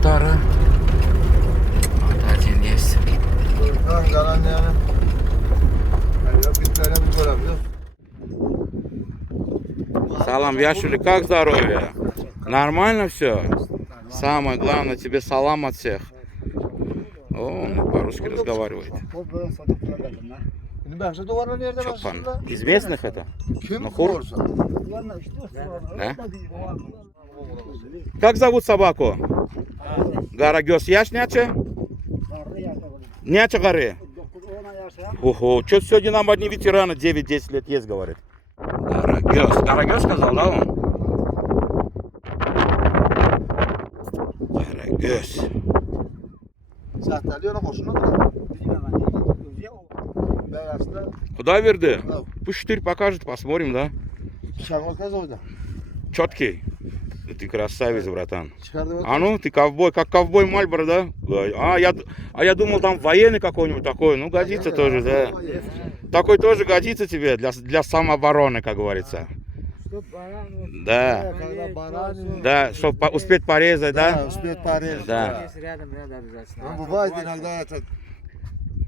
моторы. Вот один есть. Салам, Яшули, как здоровье? Нормально все? Самое главное, тебе салам от всех. О, он по-русски разговаривает. Чопан. Из местных это? Нухур? Да? Как зовут собаку? Гарагёс Яшняча? Няча горы? Ого, что сегодня нам одни ветераны 9-10 лет есть, говорит. Гарагёс. Гарагёс сказал, да он? Гарагёс. Куда верды? Пусть 4 покажет, посмотрим, да? Четкий. Ты красавец, братан. А ну, ты ковбой, как ковбой Мальборо, да? А я думал, там военный какой-нибудь такой. Ну, годится тоже, да. Такой тоже годится тебе для самообороны, как говорится. Да. Да, чтобы успеть порезать, да? Успеть порезать. Да. Ну, бывает иногда этот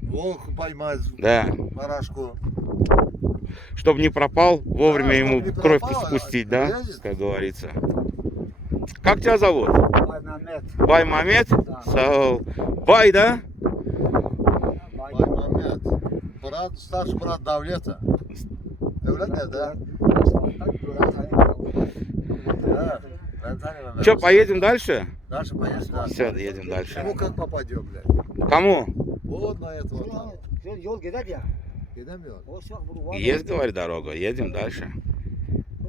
волк поймать, Да. барашку. Чтобы не пропал, вовремя Да, ему чтобы не кровь пропал, спустить, да? порезать. Как говорится. Как тебя зовут? Баймамед. Баймамед? Да. Бай, да? Баймамед. Брат, старший брат Давлета. Давлет нет, да? Да. Че, поедем дальше? Дальше поедем, да. Все, едем дальше. Кому как попадем, блядь? Кому? Вот на этого там. Yol gider ya. Gidemiyor. O şak bunu Есть, говорит, дорога, едем дальше.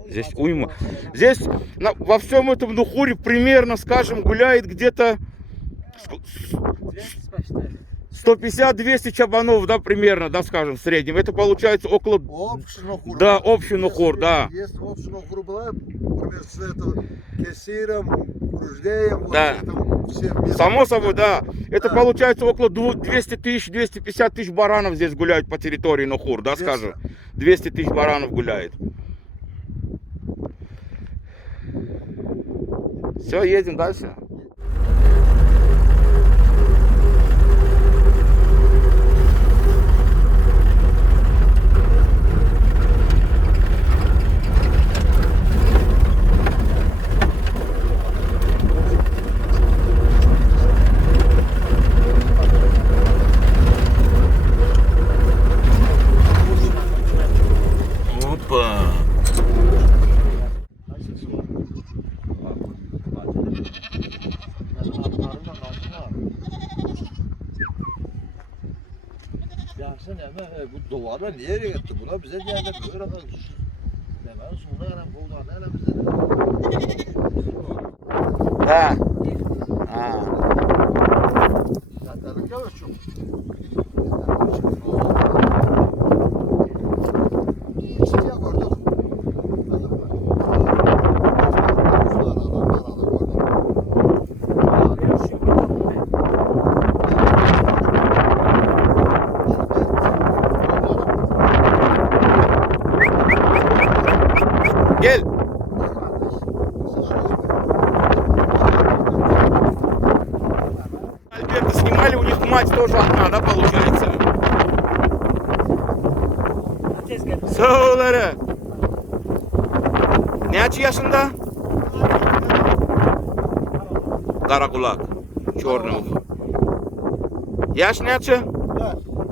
Здесь уйма. Здесь во всем этом Нухуре примерно, скажем, гуляет где-то 150-200 чабанов, да, примерно, да, скажем, в среднем. Это получается около... Общий Нухур. Да, общий Нухур, да. Если общий Нухур была, например, с этого Кесиром, Руждеем, Да. вот все вместе. Само собой, да. Это Да. получается около 200 тысяч, 250 тысяч баранов здесь гуляют по территории Нухур, да, скажем. 200 тысяч баранов гуляет. Все, едем дальше. Опа. Yansın hemen bu duvara niye gitti? Buna bize geldi böyle kaldı. Hemen sonra hemen buradan hemen bize. Да. А. Zaten yok çok. İşte ya gördük. Гель. Альберта снимали, у них мать тоже одна, да, получается? Soğuları. Neçi yaşında? Kara kulak. Черный. Yaş neçi?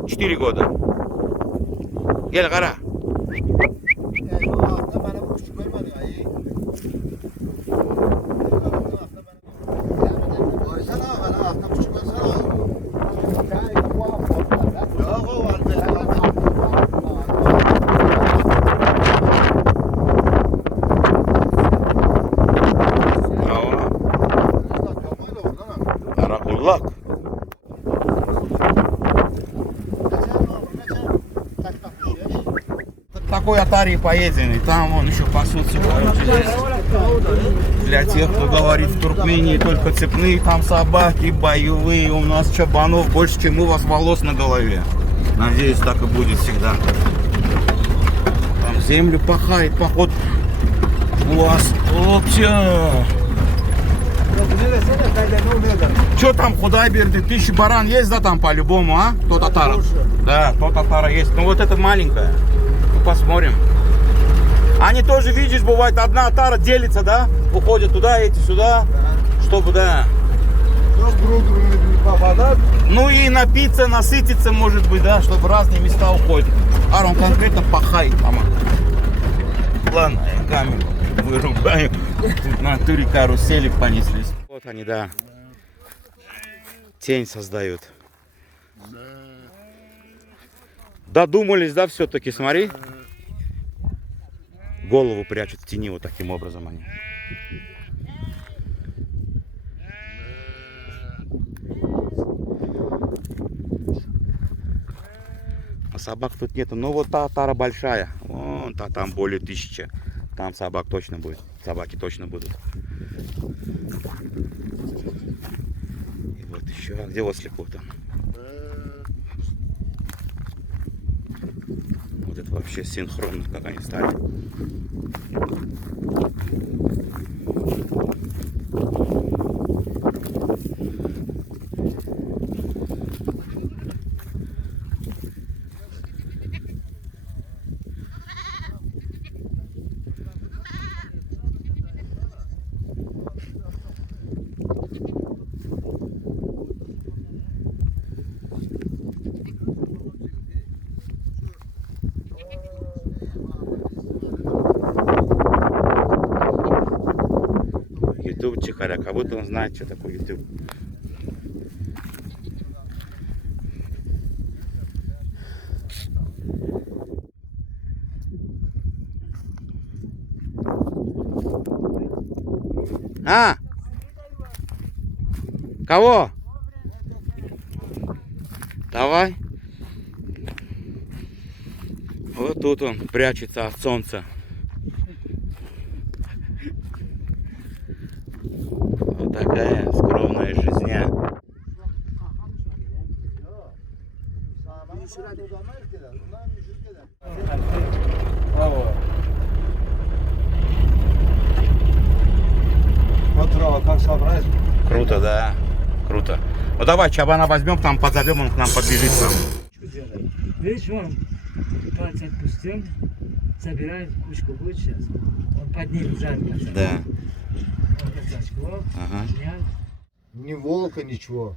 4 года. Gel kara. Каракулак. Такой Атарий поеденный, там он еще пасутся. Для тех, кто говорит, в Туркмении только цепные там собаки, боевые. У нас чабанов больше, чем у вас волос на голове. Надеюсь, так и будет всегда. Там землю пахает, поход у вас. Опча! Что там Худайберди? 1000 баран есть, да, там по-любому, а? То татара. Да, то татара есть. Ну вот это маленькая. Ну, посмотрим. Они тоже, видишь, бывает, одна отара делится, да? Уходят туда, эти сюда. Чтобы, да. Ну и напиться, насытиться, может быть, да, чтобы в разные места уходят. А он конкретно пахает, мама. Ладно, я камеру вырубаю. Тут на туре карусели понеслись. Вот они, да. Тень создают. Додумались, да, все-таки, смотри. Голову прячут в тени вот таким образом они. А собак тут нету. Но вот та тара большая. Вон та там более 1000. Там собак точно будет. Собаки точно будут. И вот еще. А где вот слепо там? Вот это вообще синхронно, как они стали. Ютубчик, а как будто он знает, что такое ютуб. А? Кого? Давай. Вот тут он прячется от солнца. Вот такая скромная жизня. Круто, да. Круто. Ну давай, чабана возьмем, там позовем, он к нам подбежит сам. Видишь, вон пальцы отпустил, собирает кучку будет сейчас. Он поднимет задницу. Да. Он подсачков, Ага. снял. Ни волка, ничего.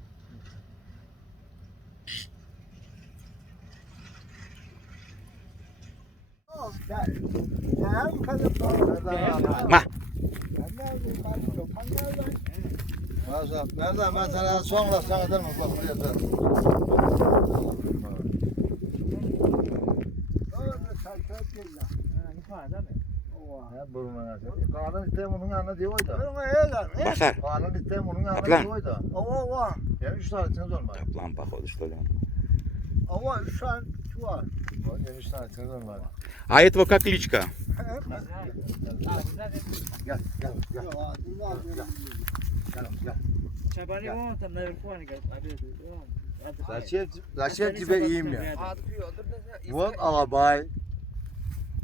Ма. Nereden ben sana sonra sana ederim bak buraya da. Ya burma. Kanun istedim onun yanına diyor da. Басар. Kanun istedim onun yanına Atlan. diyor da. Yani 3 tane temiz olmaz. Каплан, походу, что ли он. Yani 3 tane temiz olmaz. А этого как кличка? Gel gel gel. Çabani von tam naverху они говорят, обедают. Зачем тебе имя? Вот Алабай.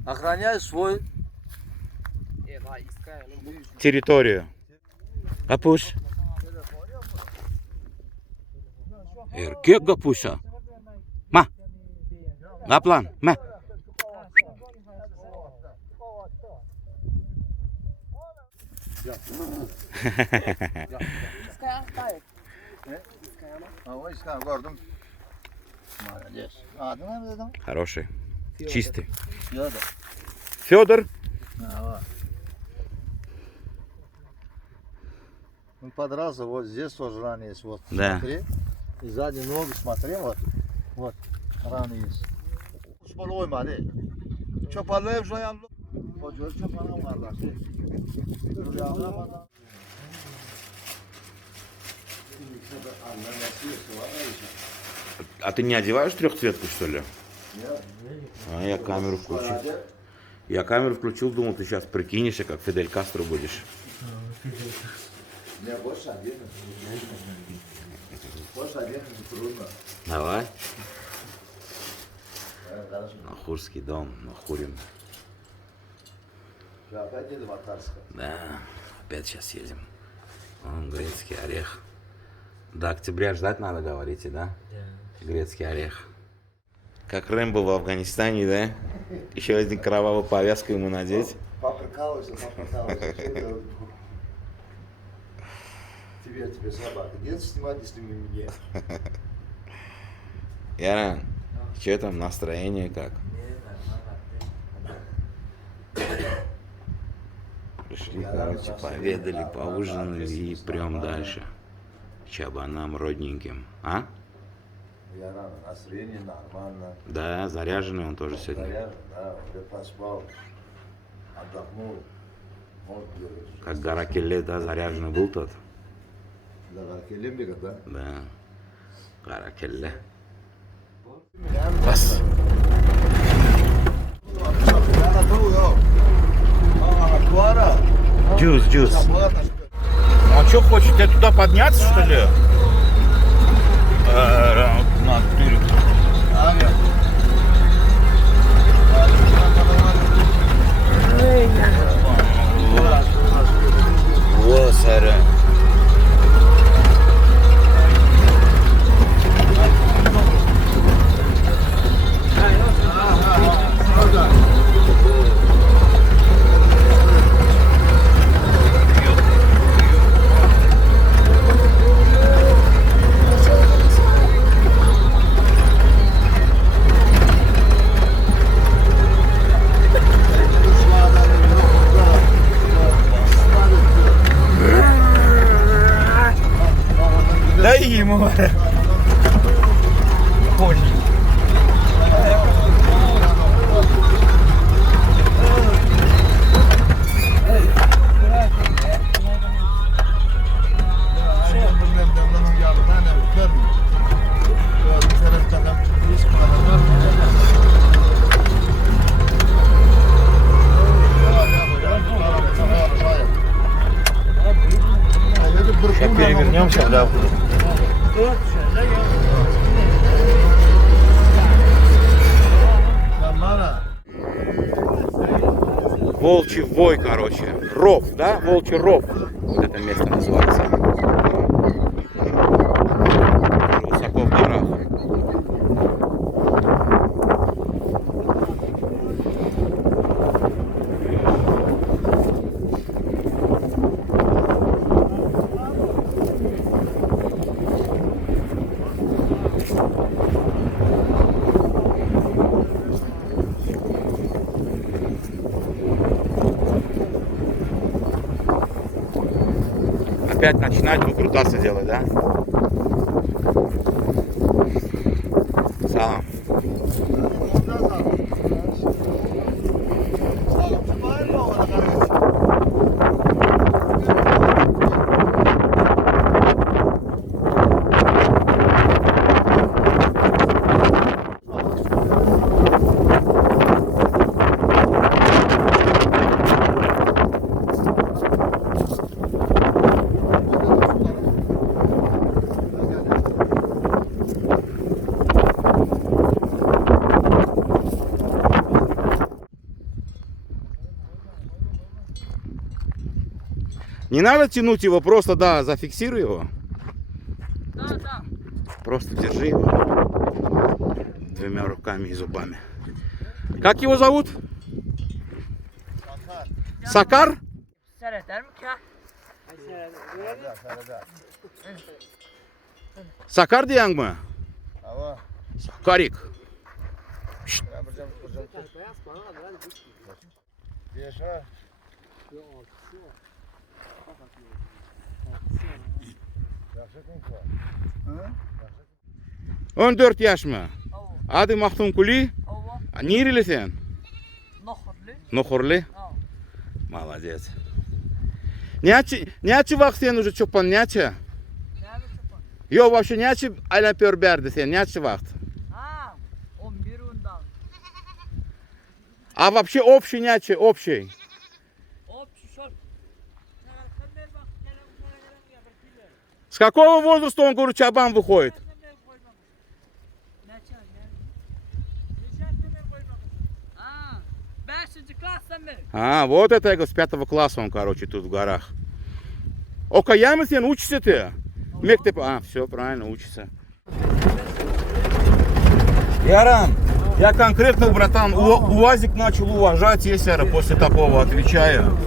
Охраняй свой. Территорию. Капуш. Erkek kapuşa. Ma. Kaplan. Ma. Ой, gördüm. Молодец. Adını ne dedim? Хороший. Чистый. Ya da. Федор. Мы подрался, вот здесь тоже раны есть, вот. Да. Смотри. И сзади ногу смотри, вот. Вот. Раны есть. Uspal oymadı. Çoparlayıp şu ayağımda. O gör çopanım kardeş. А ты не одеваешь трехцветку, что ли? А я камеру включил. Я камеру включил, думал, ты сейчас прикинешься, как Фидель Кастро будешь. Давай. Нахурский дом, нахурим. Да, опять сейчас едем. Вон грецкий орех. До октября ждать надо, говорите, да? Грецкий орех. Как Рэмбо в Афганистане, да? Еще один кровавую повязку ему надеть. Поприкалывайся. Тебе собака. Где снимать, если мы не едем? Яран, что там, настроение как? Пришли, короче, поведали, поужинали и прям дальше. Чабанам родненьким. А? Яран, настроение нормально. Да, заряженный он тоже сегодня. Заряжен, да, уже поспал. Отдохнул. Вот, Как гора Келле, да, заряженный был тот? да, Келле бегает, да? Да. Гора Келле. Бас. Джуз. Он что хочет, тебе туда подняться, что ли? На туре. Вот, Сара. Дай ему. Сейчас перевернемся, да. Волчий вой, короче. Ров, да? Волчий ров. Вот это место называется. Высоко в горах. Опять начинать выкрутаться делать, да? Салам. Не надо тянуть его, просто, да, зафиксируй его. Да. Просто держи его двумя руками и зубами. Как его зовут? Сакар? Сакар diyang mı? Сакарик. Yaşa. 14 yaş mı? Adı Mahtumkuli. Nereli sen? Nohurli. Молодец. Нячи вақт sen уже чопан, нячи? Yo, вообще нячи aylanıp berdi sen, нячи вақт? 11'unda. А вообще общий нячи, общий. С какого возраста он, говорю, чабан выходит? А, вот это, я говорю, с 5 класса он, короче, тут в горах. Окаями sen учишься ты? Мектеп, все, правильно, учится. Яран, я конкретно, братан, УАЗик начал уважать, если после такого отвечаю.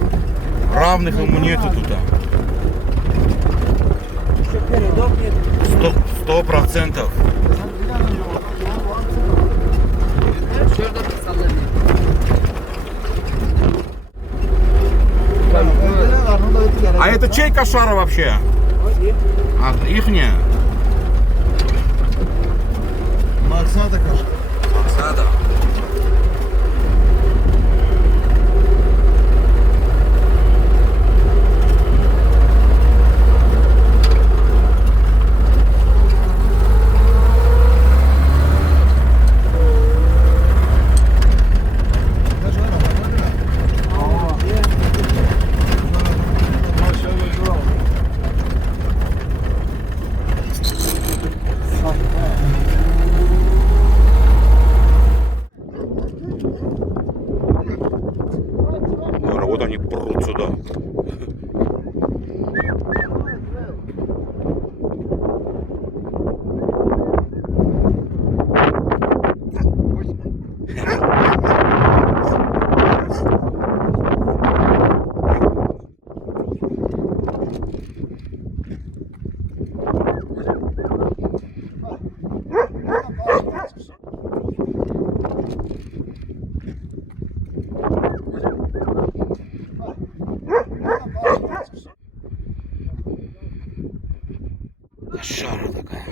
Равных ему нету тут. Еще передок нет. 100%. А это чей кошара вообще? Ихняя? Максата каша. Максата. Вот они прут сюда. Шара такая.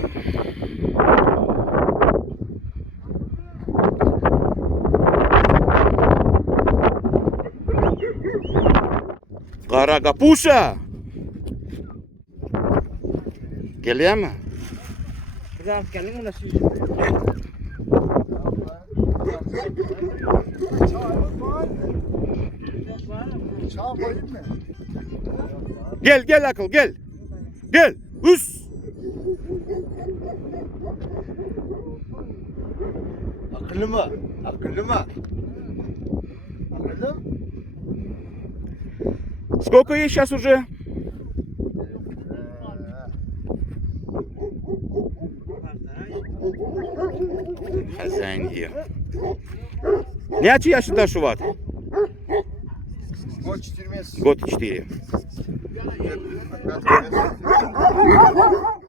Карагапуша! Geleme? Güzel kendin mi nasıl? Gel akıl gel. Gel. Üs. Akıllı mı? Akıllı mı? Akıllı? Сколько ей сейчас уже? Хозяин ее. Не очи я сюда шуват. Год 4 месяца. Год 4.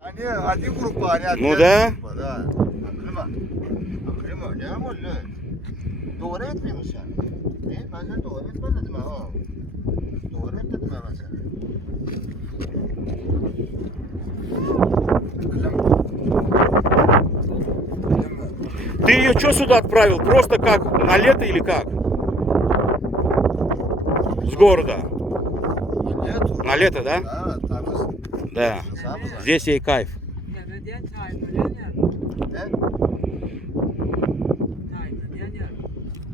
Они один группа, они один. Ну да. Группа, да. Akıllı mı? Ne amollu? Doğru etmiyorsun sen. Ne? Ben sen doğru etmedim ha. Doğru etmedim ben sen. Ты ее что сюда отправил? Просто как? На лето или как? С города. Нету. На лето, да? Да, там Да. Здесь ей кайф. Ne?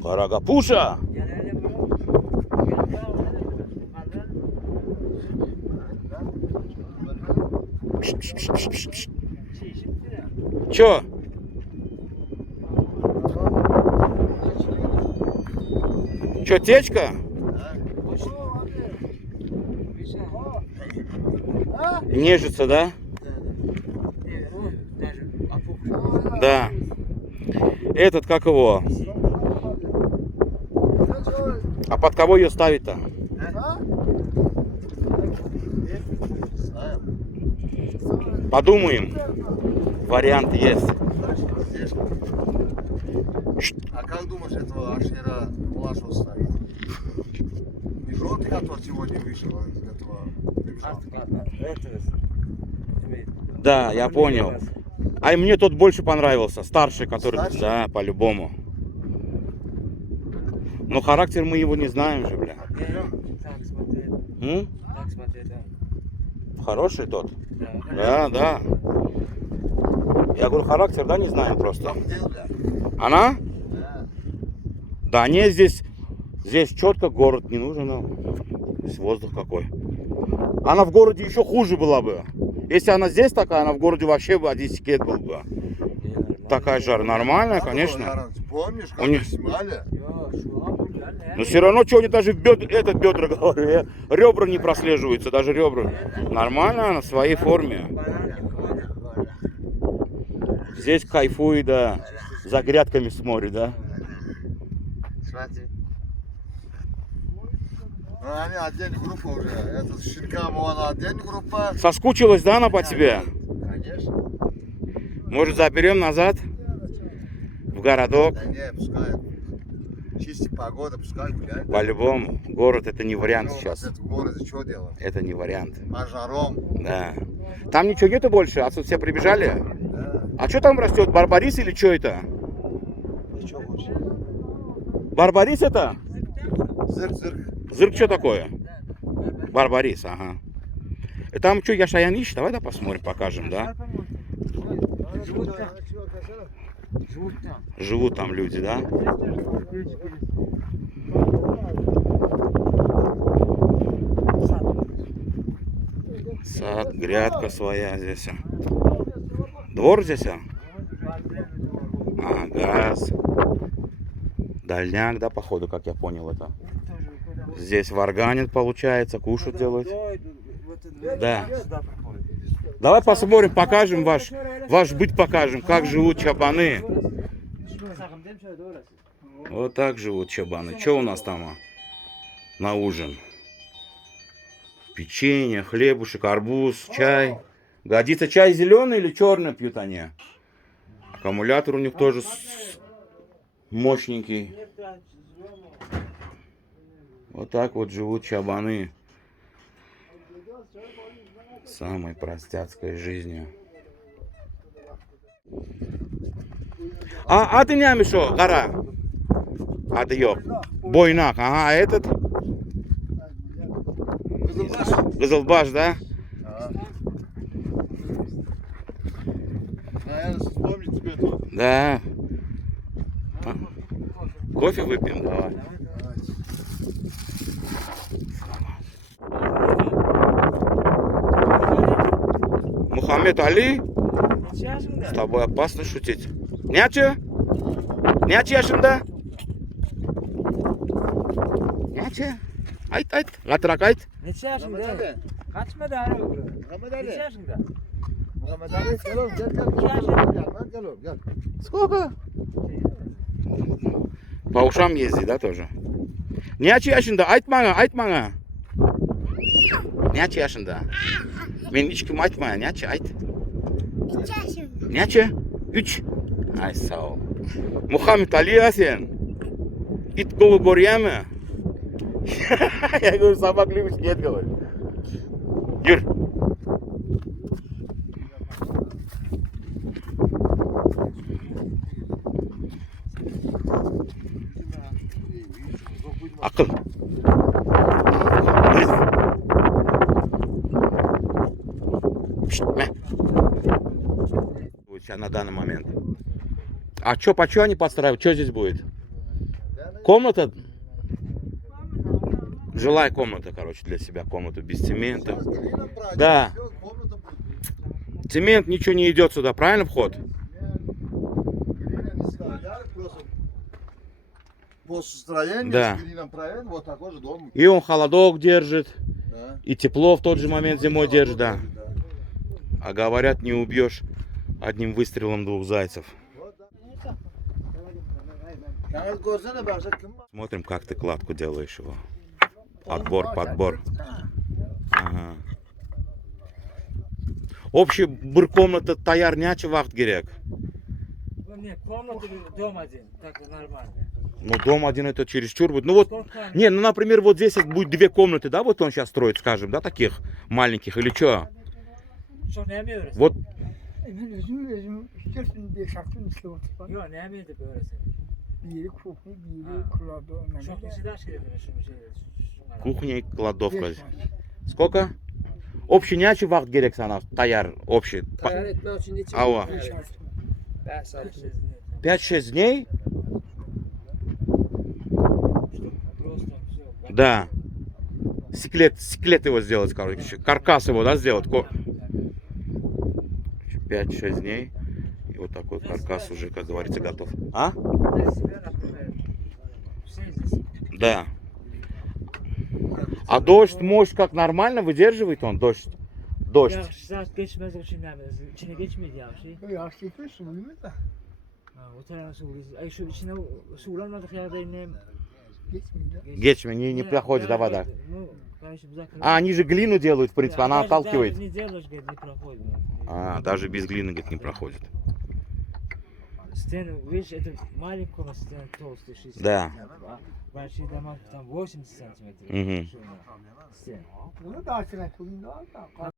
Карагапуша! Чё? Чё, течка? Нежится, да? Да. Этот, как его? А под кого ее ставить-то? Подумаем. Вариант есть. А как думаешь, этого Ашера Лашу ставить? Не желтый, который сегодня вышел из этого? Да, я понял. А мне тот больше понравился. Старший, который... Старший? Да, по-любому. Но характер мы его не знаем же, бля. Так смотреть. М? Так смотреть, да. Хороший тот? Да. Да. Я говорю, характер, да, не знаем просто. Где, бля? Она? Да. Да, не, здесь четко город не нужен нам. Здесь воздух какой. Она в городе еще хуже была бы. Если она здесь такая, она в городе вообще бы один секрет был бы. Такая жара. Нормальная, конечно. Гарант, помнишь, как У них- мы снимали? Но все равно, что они даже бедра, говорю, ребра не прослеживаются, даже ребра. Нормально, она в своей форме. Здесь кайфует, да. За грядками смотрит, да. Смотри. Ну, они отдельная группа уже. Это щенкам он отдельная группа. Соскучилась, да, она по тебе? Конечно. Может, заберем назад? В городок? Да не, пускай. Чистая погода, пускай гуляет. По-любому. Город это не вариант Ну, сейчас. Это в городе что делать? Это не вариант. По жаром. Да. Там ничего нету больше? Отсюда все прибежали? Да. А что там растет? Барбарис или что это? Ничего больше. Барбарис это? Зырк. Зырк что такое? Барбарис, ага. И там что, Яшаян ищет? Давай да посмотрим, покажем, да? Живут там. Живут там. Живут там люди, да? Сад, грядка своя здесь. Двор здесь? А, газ. Дальняк, да, походу, как я понял это. Здесь варганит, получается, кушать делать. Да. Давай посмотрим, покажем ваш быт, покажем, как живут чабаны. Вот так живут чабаны. Что у нас там на ужин? Печенье, хлебушек, арбуз, чай. Годится чай зеленый или черный пьют они? Аккумулятор у них тоже мощненький. Вот так вот живут чабаны. Самой простяцкой жизнью. А ты не мешо, гора. А ты ёк. Бойнак, ага, а этот? Кызылбаш, да? Наверное, вспомнить тебе тут. Да. Кофе выпьем, давай. Мухаммед Али, с тобой опасно шутить. Няче? Няче яшында? Няче? Айт. Гатырак айт. Neçə yaşında? Kaçmadı ara öbürü. Muhammed Neçə Ali. yaşında? Muhammed Ali. Gel oğlum gel oğlum gel. Сколько? По ушам ездит, да, тоже? Няче яшында? Айт маңа. Няче яшында? Мен ешкім айтма, няче айт. Няче? 3. Ай, сау. Мухаммед Али, а сен? Ит голы көргенме? Я говорю, собак любишь? Нет, говорю. Юр. Акыл. Будет сейчас на данный момент. А что, по что они подстраивают? Что здесь будет? Комната? Жилая комната, короче, для себя. Комната без цемента. Да. Цемент, ничего не идет сюда. Правильно вход? По строению, Да. с глином проект, вот такой же дом. И он холодок держит. Да. И тепло в тот же момент зимой держит, да. А говорят, не убьешь одним выстрелом 2 зайцев. Смотрим, как ты кладку делаешь его. Подбор. Ага. Общий бір комната таяр няче вақт керек. Нет, комната дом один, так нормально. Ну, дом один это чересчур будет. Ну вот, Сколько? не, ну, например, вот здесь будет 2 комнаты, да, вот он сейчас строит, скажем, да, таких маленьких, или что? Çok ne yapıyoruz? Вот, Özüm istersen 5-6 misli oturup. Yok ne yapıyordu böylesi? Biri kuhu, biri Ha. kuladı. Çok kişi de şey yapıyor şimdi şey. кухня и кладовка. Сколько? Общий няче вақт керек sana, таяр, общий. Tayar etmek için niçin? Ava. 5-6 дней? Просто все. Да. Сиклет его сделать, короче. Каркас его, да, сделать. 5-6 дней. И вот такой каркас уже, как говорится, готов. А? Для себя, например. Все здесь. Да. А дождь, мощь как нормально выдерживает он? Дождь дождь. Yağış saat geçmez o çimlerimiz. İçine geçmedi yağış. Yağış gitmiş suyumuz da Ha, o tarafa suğuluyoruz. Ay şu içine suğulamadık ya da yine. geçmiyor. Geçme, не проходит до вода. Ну, короче, закрыли. А, они же глину делают, в принципе, она Даже отталкивает. не делаешь, говорит, не проходит. А, даже без глины, говорит, не проходит. Стену, видишь, это маленькая стена толстая, 60 Да. сантиметров, а большие дома там 80 сантиметров. Мгм. Стена. Bunu da açık koyun da.